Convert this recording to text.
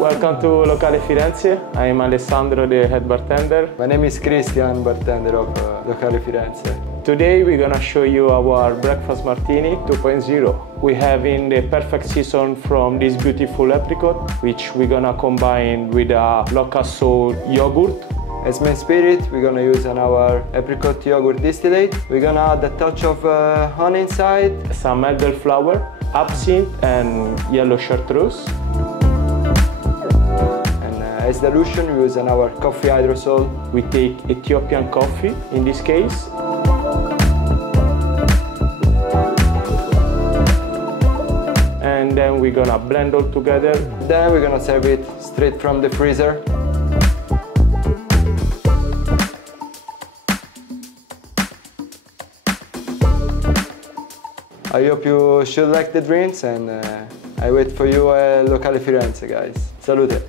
Welcome to Locale Firenze. I am Alessandro, the head bartender. My name is Christian, bartender of Locale Firenze. Today we're gonna show you our breakfast Martini 2.0. We have in the perfect season from this beautiful apricot, which we're gonna combine with a local soul yogurt. As main spirit, we're gonna use on our apricot yogurt distillate. We're gonna add a touch of honey inside, some elderflower, absinthe and yellow chartreuse. And as dilution, we use on our coffee hydrosol. We take Ethiopian coffee in this case. And then we're gonna blend all together. Then we're gonna serve it straight from the freezer. I hope you should like the drinks, and I wait for you at Locale Firenze, guys. Salute!